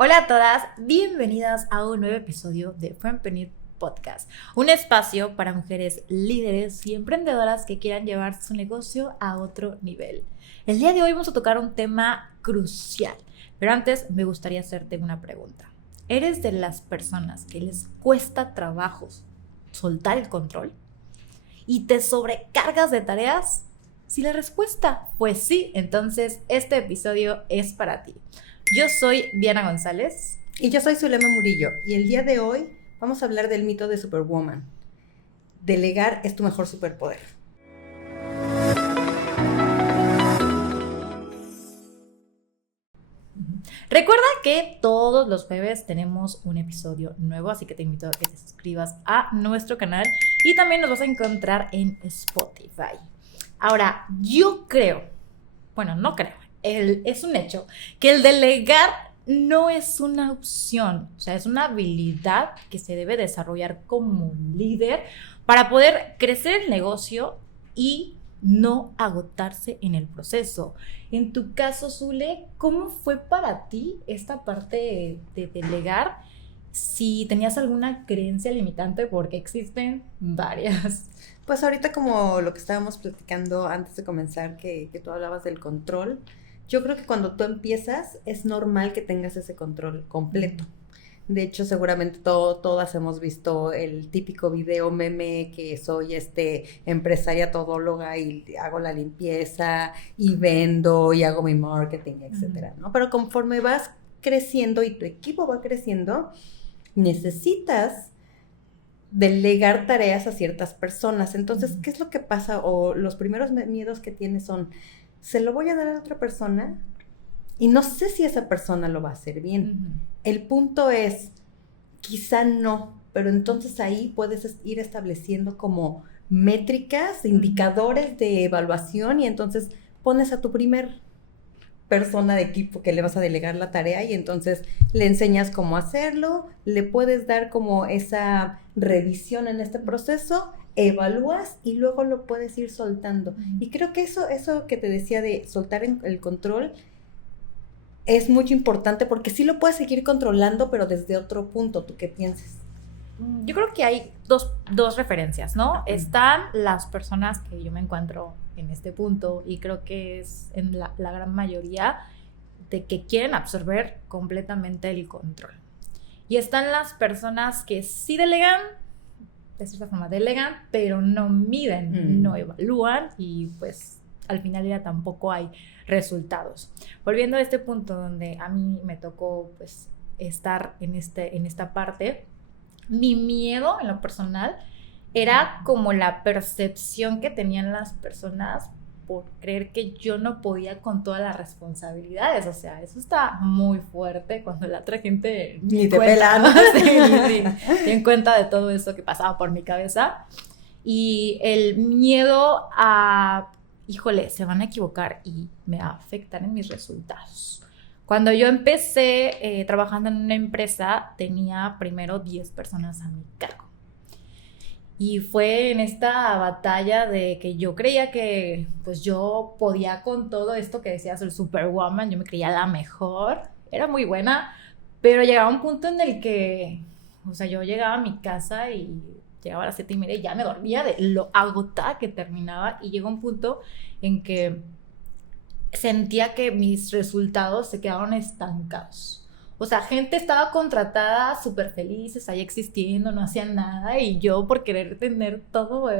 Hola a todas, bienvenidas a un nuevo episodio de Fempenit Podcast, un espacio para mujeres líderes y emprendedoras que quieran llevar su negocio a otro nivel. El día de hoy vamos a tocar un tema crucial, pero antes me gustaría hacerte una pregunta. ¿Eres de las personas que les cuesta trabajo soltar el control y te sobrecargas de tareas? Si la respuesta fue sí, entonces este episodio es para ti. Yo soy Diana González. Y yo soy Zulema Murillo. Y el día de hoy vamos a hablar del mito de Superwoman. Delegar es tu mejor superpoder. Recuerda que todos los jueves tenemos un episodio nuevo, así que te invito a que te suscribas a nuestro canal y también nos vas a encontrar en Spotify. Ahora, yo creo, bueno, no creo, es un hecho, que el delegar no es una opción, o sea, es una habilidad que se debe desarrollar como líder para poder crecer el negocio y no agotarse en el proceso. En tu caso, Zule, ¿cómo fue para ti esta parte de delegar? Si tenías alguna creencia limitante, porque existen varias. Pues ahorita como lo que estábamos platicando antes de comenzar, que tú hablabas del control, yo creo que cuando tú empiezas es normal que tengas ese control completo. De hecho, seguramente todas hemos visto el típico video meme que soy empresaria todóloga y hago la limpieza y vendo y hago mi marketing, etcétera, ¿no? Pero conforme vas creciendo y tu equipo va creciendo, necesitas delegar tareas a ciertas personas. Entonces, ¿qué es lo que pasa? O los primeros miedos que tienes son, ¿se lo voy a dar a otra persona? Y no sé si esa persona lo va a hacer bien. El punto es, quizá no, pero entonces ahí puedes ir estableciendo como métricas, indicadores de evaluación y entonces pones a tu primer persona de equipo que le vas a delegar la tarea y entonces le enseñas cómo hacerlo, le puedes dar como esa revisión en este proceso, evalúas y luego lo puedes ir soltando. Y creo que eso que te decía de soltar el control es muy importante porque sí lo puedes seguir controlando, pero desde otro punto. ¿Tú qué piensas? Yo creo que hay dos referencias, ¿no? Están las personas que yo me encuentro en este punto y creo que es en la gran mayoría de que quieren absorber completamente el control. Y están las personas que sí delegan, de cierta forma delegan, pero no miden, no evalúan y pues al final ya tampoco hay resultados. Volviendo a este punto donde a mí me tocó pues estar en esta parte, mi miedo en lo personal era como la percepción que tenían las personas por creer que yo no podía con todas las responsabilidades. O sea, eso está muy fuerte cuando la otra gente ni te pela, ¿no? Sí, en cuenta de todo eso que pasaba por mi cabeza. Y el miedo a, híjole, se van a equivocar y me va a afectar en mis resultados. Cuando yo empecé trabajando en una empresa, tenía primero 10 personas a mi cargo. Y fue en esta batalla de que yo creía que pues yo podía con todo esto que decías, el Superwoman, yo me creía la mejor, era muy buena, pero llegaba un punto en el que, o sea, yo llegaba a mi casa y llegaba a las 7:30 y ya me dormía de lo agotada que terminaba y llegó un punto en que sentía que mis resultados se quedaron estancados. O sea, gente estaba contratada, súper felices, ahí existiendo, no hacían nada, y yo por querer tener todo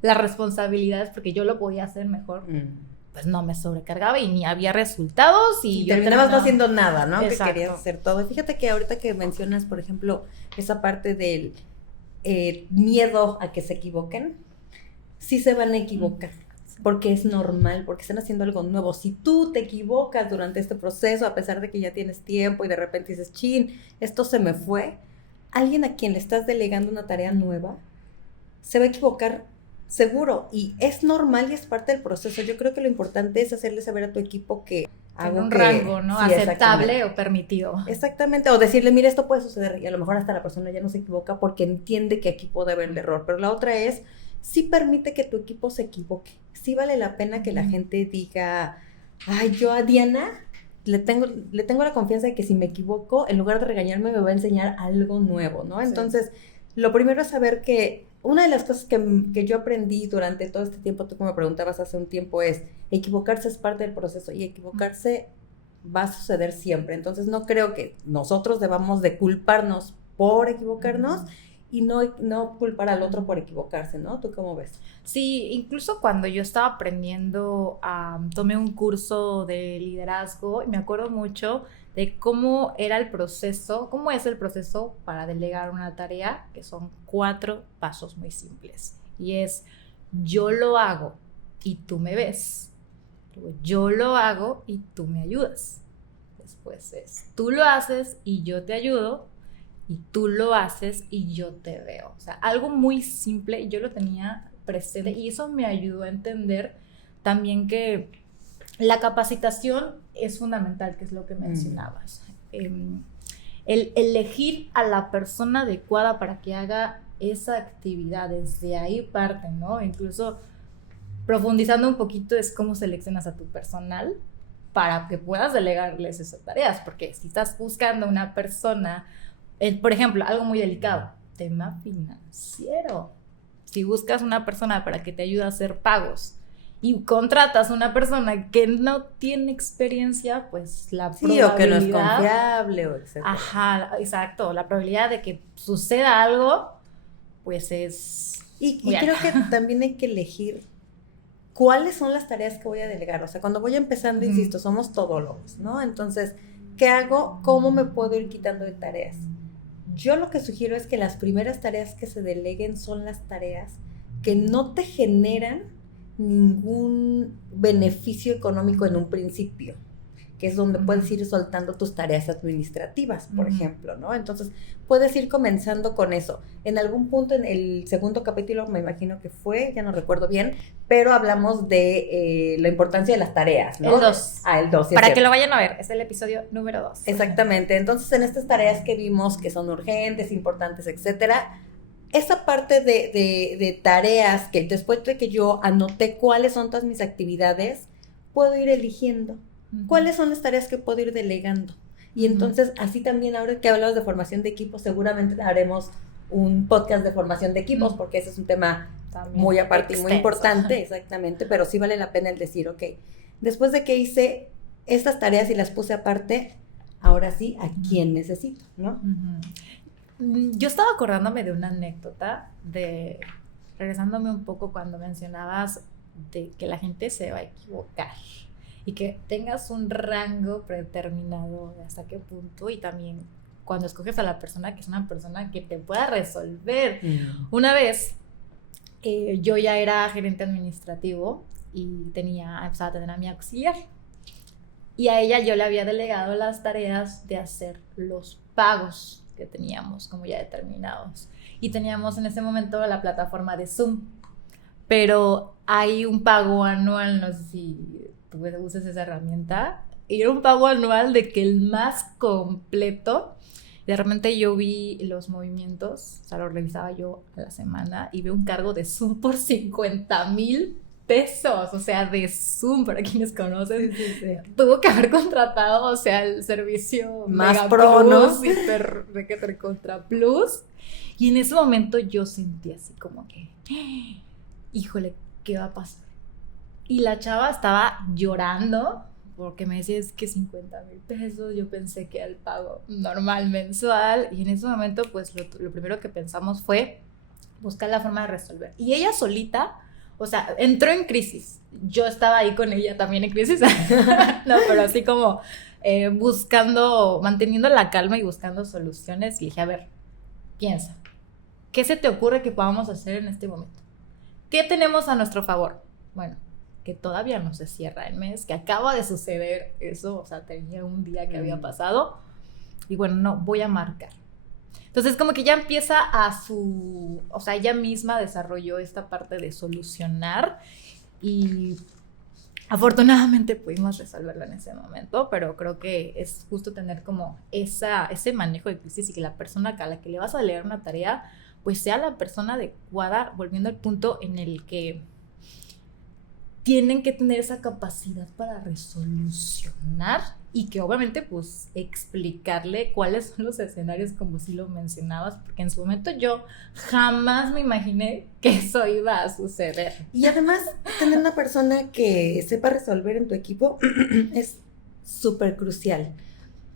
las responsabilidades, porque yo lo podía hacer mejor, pues no me sobrecargaba y ni había resultados. Y yo terminabas no haciendo nada, ¿no? Exacto. Que querías hacer todo. Y fíjate que ahorita que mencionas, por ejemplo, esa parte del miedo a que se equivoquen, sí se van a equivocar. Porque es normal, porque están haciendo algo nuevo. Si tú te equivocas durante este proceso, a pesar de que ya tienes tiempo y de repente dices, chin, esto se me fue, alguien a quien le estás delegando una tarea nueva se va a equivocar seguro. Y es normal y es parte del proceso. Yo creo que lo importante es hacerle saber a tu equipo que hago un rango, ¿no? Sí, aceptable o permitido. Exactamente, o decirle, mira, esto puede suceder, y a lo mejor hasta la persona ya no se equivoca porque entiende que aquí puede haber el error. Pero la otra es, sí permite que tu equipo se equivoque. Sí vale la pena que la gente diga, ay, yo a Diana le tengo la confianza de que si me equivoco, en lugar de regañarme, me va a enseñar algo nuevo, ¿no? Entonces, lo primero es saber que una de las cosas que yo aprendí durante todo este tiempo, tú como me preguntabas hace un tiempo, es equivocarse es parte del proceso y equivocarse va a suceder siempre. Entonces, no creo que nosotros debamos de culparnos por equivocarnos y no culpar al otro por equivocarse, ¿no? ¿Tú cómo ves? Sí, incluso cuando yo estaba aprendiendo, tomé un curso de liderazgo y me acuerdo mucho de cómo era el proceso, cómo es el proceso para delegar una tarea, que son 4 pasos muy simples. Y es, yo lo hago y tú me ves. Luego, yo lo hago y tú me ayudas. Después es, tú lo haces y yo te ayudo. Y tú lo haces y yo te veo. O sea, algo muy simple, yo lo tenía presente y eso me ayudó a entender también que la capacitación es fundamental, que es lo que mencionabas. El elegir a la persona adecuada para que haga esa actividad, desde ahí parte, ¿no? Incluso profundizando un poquito es cómo seleccionas a tu personal para que puedas delegarles esas tareas, porque si estás buscando una persona, por ejemplo, algo muy delicado, tema financiero. Si buscas una persona para que te ayude a hacer pagos y contratas una persona que no tiene experiencia, pues la probabilidad... o que no es confiable, o etcétera. Ajá, exacto. La probabilidad de que suceda algo, pues es... Y creo que también hay que elegir cuáles son las tareas que voy a delegar. O sea, cuando voy empezando, insisto, somos todólogos, ¿no? Entonces, ¿qué hago? ¿Cómo me puedo ir quitando de tareas? Yo lo que sugiero es que las primeras tareas que se deleguen son las tareas que no te generan ningún beneficio económico en un principio, que es donde puedes ir soltando tus tareas administrativas, por ejemplo, ¿no? Entonces, puedes ir comenzando con eso. En algún punto, en el segundo capítulo, me imagino que fue, ya no recuerdo bien, pero hablamos de la importancia de las tareas, ¿no? El 2. El 2. Sí, para que lo vayan a ver, es el episodio número 2. Exactamente. Entonces, en estas tareas que vimos que son urgentes, importantes, etcétera, esa parte de tareas que después de que yo anoté cuáles son todas mis actividades, puedo ir eligiendo cuáles son las tareas que puedo ir delegando. Y entonces, así también, ahora que hablamos de formación de equipos, seguramente haremos un podcast de formación de equipos, porque ese es un tema también muy aparte y muy importante, exactamente, pero sí vale la pena el decir, ok, después de que hice estas tareas y las puse aparte, ahora sí, ¿a quién necesito, no? Yo estaba acordándome de una anécdota, regresándome un poco cuando mencionabas de que la gente se va a equivocar y que tengas un rango predeterminado de hasta qué punto, y también cuando escoges a la persona, que es una persona que te pueda resolver. Una vez yo ya era gerente administrativo y empezaba a tener a mi auxiliar, y a ella yo le había delegado las tareas de hacer los pagos que teníamos como ya determinados, y teníamos en ese momento la plataforma de Zoom, pero hay un pago anual, no sé si tú uses esa herramienta, y era un pago anual de que el más completo. De repente yo vi los movimientos, o sea, lo revisaba yo a la semana y veo un cargo de Zoom por 50,000 pesos, o sea, de Zoom, para quienes conocen, tuvo que haber contratado, o sea, el servicio más Mega pro, Plus, ¿no? Hiper Contra Plus, y en ese momento yo sentí así como que, híjole, ¿qué va a pasar? Y la chava estaba llorando porque me decía, es que 50,000 pesos, yo pensé que era el pago normal mensual, y en ese momento pues lo primero que pensamos fue buscar la forma de resolver, y ella solita, o sea, entró en crisis, yo estaba ahí con ella también en crisis, no, pero así como manteniendo la calma y buscando soluciones, y dije, a ver, piensa, ¿qué se te ocurre que podamos hacer en este momento? ¿Qué tenemos a nuestro favor? Bueno, que todavía no se cierra el mes, que acaba de suceder eso, o sea, tenía un día que había pasado, y bueno, no, voy a marcar. Entonces, como que ya empieza o sea, ella misma desarrolló esta parte de solucionar, y afortunadamente pudimos resolverlo en ese momento, pero creo que es justo tener como ese manejo de crisis, y que la persona a la que le vas a delegar una tarea, pues sea la persona adecuada, volviendo al punto en el que tienen que tener esa capacidad para resolucionar y que obviamente pues explicarle cuáles son los escenarios como si lo mencionabas, porque en su momento yo jamás me imaginé que eso iba a suceder. Y además, tener una persona que sepa resolver en tu equipo es súper crucial,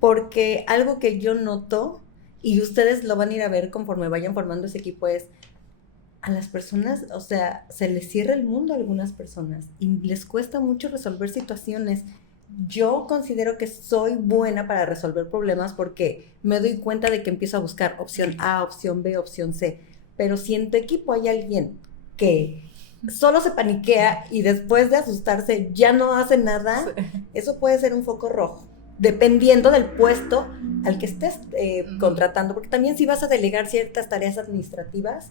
porque algo que yo noto, y ustedes lo van a ir a ver conforme vayan formando ese equipo, es a las personas, o sea, se les cierra el mundo a algunas personas y les cuesta mucho resolver situaciones. Yo considero que soy buena para resolver problemas porque me doy cuenta de que empiezo a buscar opción A, opción B, opción C. Pero si en tu equipo hay alguien que solo se paniquea y después de asustarse ya no hace nada, eso puede ser un foco rojo, dependiendo del puesto al que estés contratando. Porque también si vas a delegar ciertas tareas administrativas,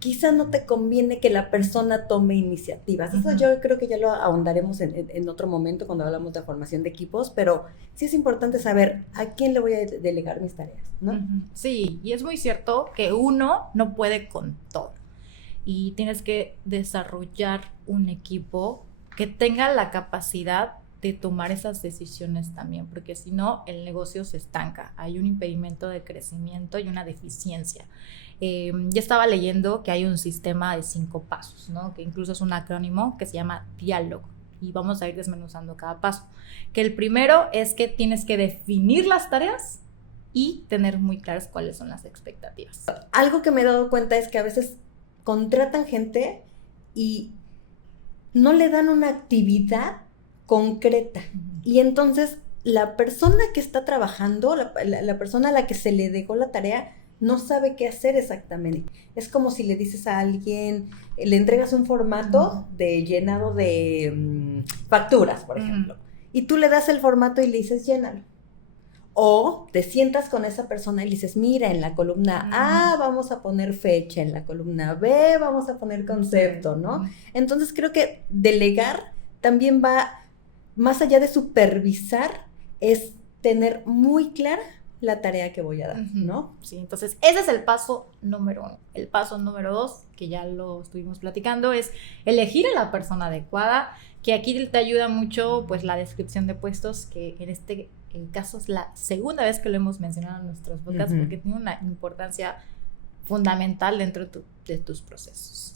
quizá no te conviene que la persona tome iniciativas. Eso yo creo que ya lo ahondaremos en otro momento cuando hablamos de formación de equipos, pero sí es importante saber a quién le voy a delegar mis tareas, ¿no? Sí, y es muy cierto que uno no puede con todo y tienes que desarrollar un equipo que tenga la capacidad de tomar esas decisiones también, porque si no, el negocio se estanca, hay un impedimento de crecimiento y una deficiencia. Ya estaba leyendo que hay un sistema de 5 pasos, ¿no? Que incluso es un acrónimo que se llama diálogo, y vamos a ir desmenuzando cada paso. Que el primero es que tienes que definir las tareas y tener muy claras cuáles son las expectativas. Algo que me he dado cuenta es que a veces contratan gente y no le dan una actividad concreta. Y entonces la persona que está trabajando, la persona a la que se le dejó la tarea, no sabe qué hacer exactamente. Es como si le dices a alguien, le entregas un formato de llenado de facturas, por ejemplo, y tú le das el formato y le dices, llénalo. O te sientas con esa persona y le dices, mira, en la columna A vamos a poner fecha, en la columna B vamos a poner concepto, ¿no? Entonces creo que delegar también va, más allá de supervisar, es tener muy clara la tarea que voy a dar, ¿no? Sí, entonces ese es el paso número 1. El paso número 2, que ya lo estuvimos platicando, es elegir a la persona adecuada, que aquí te ayuda mucho pues la descripción de puestos, que en este caso es la segunda vez que lo hemos mencionado en nuestros podcasts, porque tiene una importancia fundamental dentro de tus procesos.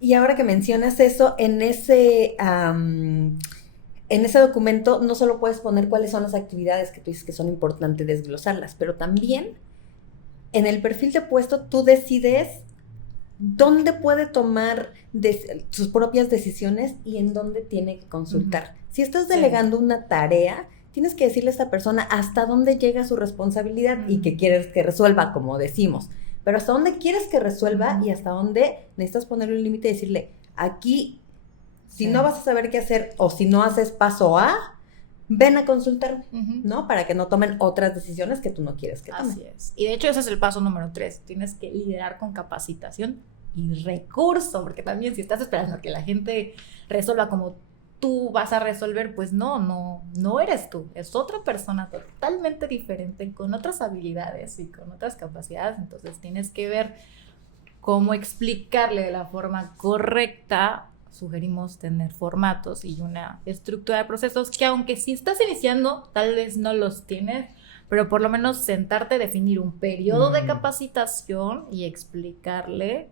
Y ahora que mencionas eso, en ese documento no solo puedes poner cuáles son las actividades que tú dices que son importantes desglosarlas, pero también en el perfil de puesto tú decides dónde puede tomar sus propias decisiones y en dónde tiene que consultar. Si estás delegando una tarea, tienes que decirle a esta persona hasta dónde llega su responsabilidad y qué quieres que resuelva, como decimos. Pero hasta dónde quieres que resuelva y hasta dónde necesitas ponerle un límite y decirle, aquí, si no vas a saber qué hacer o si no haces paso A, ven a consultarme, ¿no? Para que no tomen otras decisiones que tú no quieres que tomen. Así es. Y de hecho ese es el paso número 3. Tienes que liderar con capacitación y recurso, porque también si estás esperando a que la gente resuelva como tú vas a resolver, pues no eres tú, es otra persona totalmente diferente, con otras habilidades y con otras capacidades. Entonces tienes que ver cómo explicarle de la forma correcta. Sugerimos tener formatos y una estructura de procesos que, aunque si estás iniciando, tal vez no los tienes, pero por lo menos sentarte, definir un periodo de capacitación y explicarle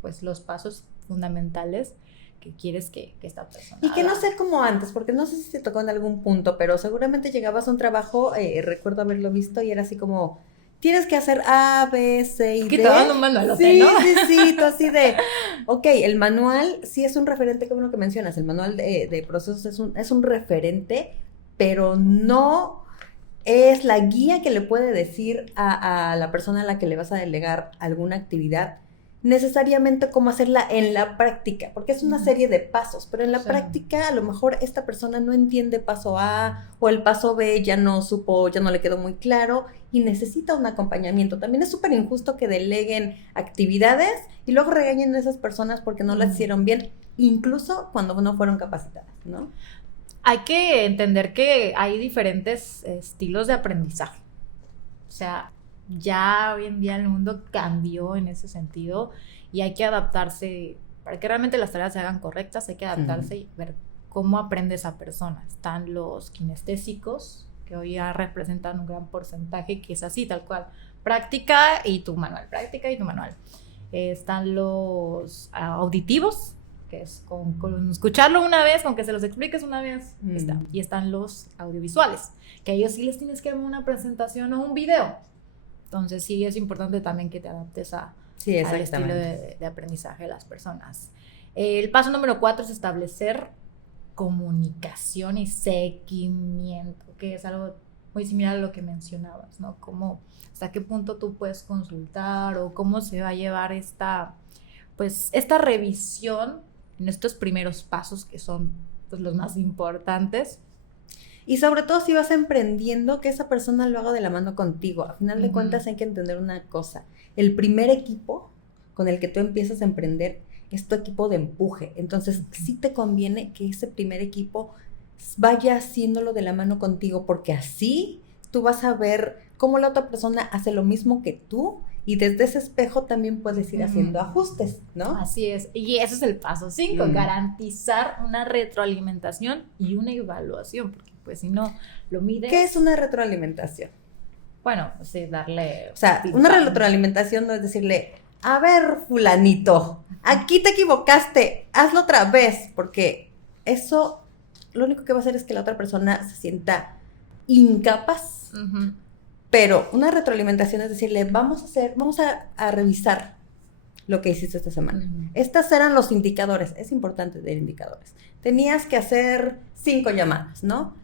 pues los pasos fundamentales que quieres que esta persona y que haga. no sea como antes, porque no sé si te tocó en algún punto, pero seguramente llegabas a un trabajo, recuerdo haberlo visto y era así como, tienes que hacer A, B, C y D. Que te dan un manual, sí, ¿no? Sí, tú así de, ok, el manual sí es un referente, como lo que mencionas, el manual de procesos es un referente, pero no es la guía que le puede decir a la persona a la que le vas a delegar alguna actividad necesariamente cómo hacerla en la práctica, porque es una serie de pasos, pero en la práctica a lo mejor esta persona no entiende paso A o el paso B ya no supo, ya no le quedó muy claro y necesita un acompañamiento. También es súper injusto que deleguen actividades y luego regañen a esas personas porque no las hicieron bien, incluso cuando no fueron capacitadas, ¿no? Hay que entender que hay diferentes estilos de aprendizaje. O sea, ya hoy en día el mundo cambió en ese sentido y hay que adaptarse, para que realmente las tareas se hagan correctas, hay que adaptarse y ver cómo aprende esa persona. Están los kinestésicos, que hoy ya representan un gran porcentaje, que es así, tal cual. Práctica y tu manual. Están los auditivos, que es con escucharlo una vez, con que se los expliques una vez, está. Y están los audiovisuales, que a ellos sí les tienes que dar una presentación o un video. Entonces sí es importante también que te adaptes al estilo de aprendizaje de las personas. El paso número 4 es establecer comunicación y seguimiento, que es algo muy similar a lo que mencionabas, ¿no? Cómo, hasta qué punto tú puedes consultar o cómo se va a llevar esta revisión en estos primeros pasos que son pues los más importantes. Y sobre todo si vas emprendiendo, que esa persona lo haga de la mano contigo. A final de cuentas hay que entender una cosa. El primer equipo con el que tú empiezas a emprender es tu equipo de empuje. Entonces sí te conviene que ese primer equipo vaya haciéndolo de la mano contigo, porque así tú vas a ver cómo la otra persona hace lo mismo que tú. Y desde ese espejo también puedes ir haciendo ajustes, ¿no? Así es. Y ese es el paso 5, garantizar una retroalimentación y una evaluación, porque pues si no lo mides... ¿Qué es una retroalimentación? Bueno, sí, darle... O sea, una retroalimentación no es decirle, a ver, fulanito, aquí te equivocaste, hazlo otra vez, porque eso lo único que va a hacer es que la otra persona se sienta incapaz. Pero una retroalimentación es decirle, vamos a revisar lo que hiciste esta semana. Estas eran los indicadores, es importante tener indicadores. Tenías que hacer 5 llamadas, ¿no?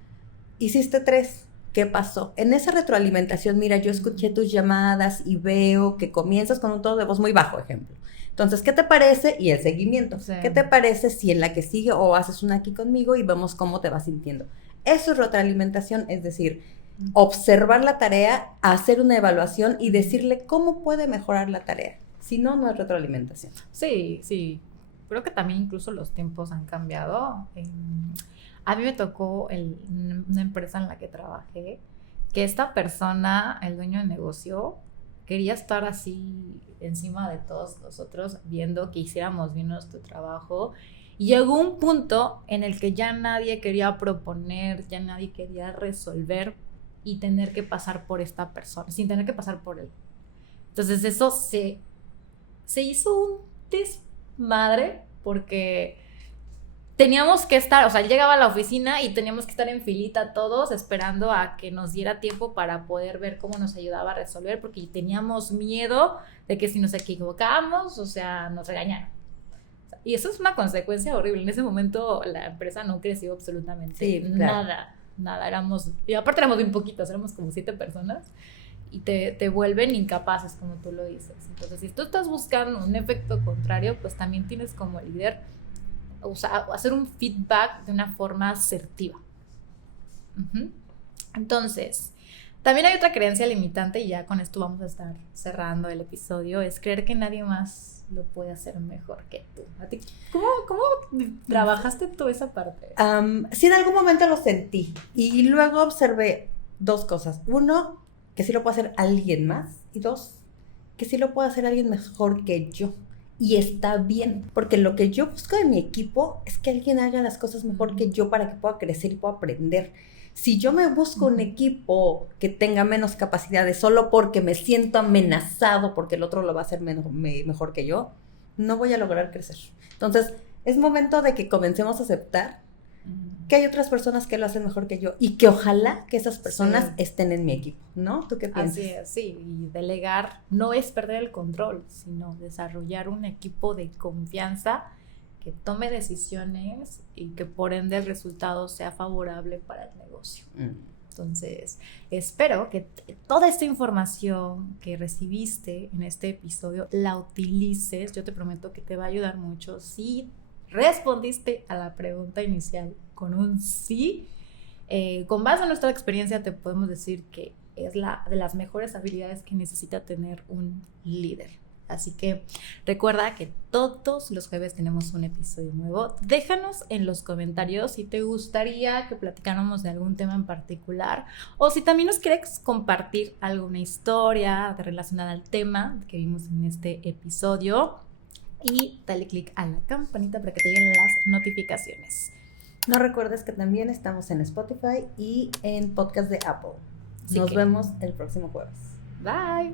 Hiciste 3, ¿qué pasó? En esa retroalimentación, mira, yo escuché tus llamadas y veo que comienzas con un tono de voz muy bajo, ejemplo. Entonces, ¿qué te parece? Y el seguimiento. Sí. ¿Qué te parece si en la que sigue o haces una aquí conmigo y vemos cómo te vas sintiendo? Eso es retroalimentación, es decir, observar la tarea, hacer una evaluación y decirle cómo puede mejorar la tarea. Si no, no es retroalimentación. Sí, sí. Creo que también incluso los tiempos han cambiado. A mí me tocó una empresa en la que trabajé, que esta persona, el dueño del negocio, quería estar así encima de todos nosotros, viendo que hiciéramos bien nuestro trabajo. Y llegó un punto en el que ya nadie quería proponer, ya nadie quería resolver y tener que pasar por esta persona, sin tener que pasar por él. Entonces eso se hizo un desmadre porque teníamos que estar, o sea, él llegaba a la oficina y teníamos que estar en filita todos esperando a que nos diera tiempo para poder ver cómo nos ayudaba a resolver, porque teníamos miedo de que si nos equivocábamos, o sea, nos regañaran. Y eso es una consecuencia horrible. En ese momento la empresa no creció absolutamente nada. Y aparte éramos bien poquitos, éramos como 7 personas y te vuelven incapaces, como tú lo dices. Entonces, si tú estás buscando un efecto contrario, pues también tienes como líder hacer un feedback de una forma asertiva. Entonces, también hay otra creencia limitante, y ya con esto vamos a estar cerrando el episodio, es creer que nadie más lo puede hacer mejor que tú. ¿A ti cómo trabajaste tú esa parte? Sí, en algún momento lo sentí y luego observé 2 cosas. 1, que sí lo puede hacer alguien más, y 2, que sí lo puede hacer alguien mejor que yo. Y está bien, porque lo que yo busco de mi equipo es que alguien haga las cosas mejor que yo para que pueda crecer y pueda aprender. Si yo me busco un equipo que tenga menos capacidades solo porque me siento amenazado porque el otro lo va a hacer mejor que yo, no voy a lograr crecer. Entonces, es momento de que comencemos a aceptar que hay otras personas que lo hacen mejor que yo y que ojalá que esas personas estén en mi equipo, ¿no? ¿Tú qué piensas? Así es, sí. Y delegar no es perder el control, sino desarrollar un equipo de confianza que tome decisiones y que por ende el resultado sea favorable para el negocio. Entonces, espero que toda esta información que recibiste en este episodio la utilices. Yo te prometo que te va a ayudar mucho. Si respondiste a la pregunta inicial con un sí, con base en nuestra experiencia te podemos decir que es de las mejores habilidades que necesita tener un líder. Así que recuerda que todos los jueves tenemos un episodio nuevo. Déjanos en los comentarios si te gustaría que platicáramos de algún tema en particular, o si también nos quieres compartir alguna historia relacionada al tema que vimos en este episodio. Y dale click a la campanita para que te lleguen las notificaciones. No recuerdes que también estamos en Spotify y en podcast de Apple. Así Nos que- vemos el próximo jueves. Bye.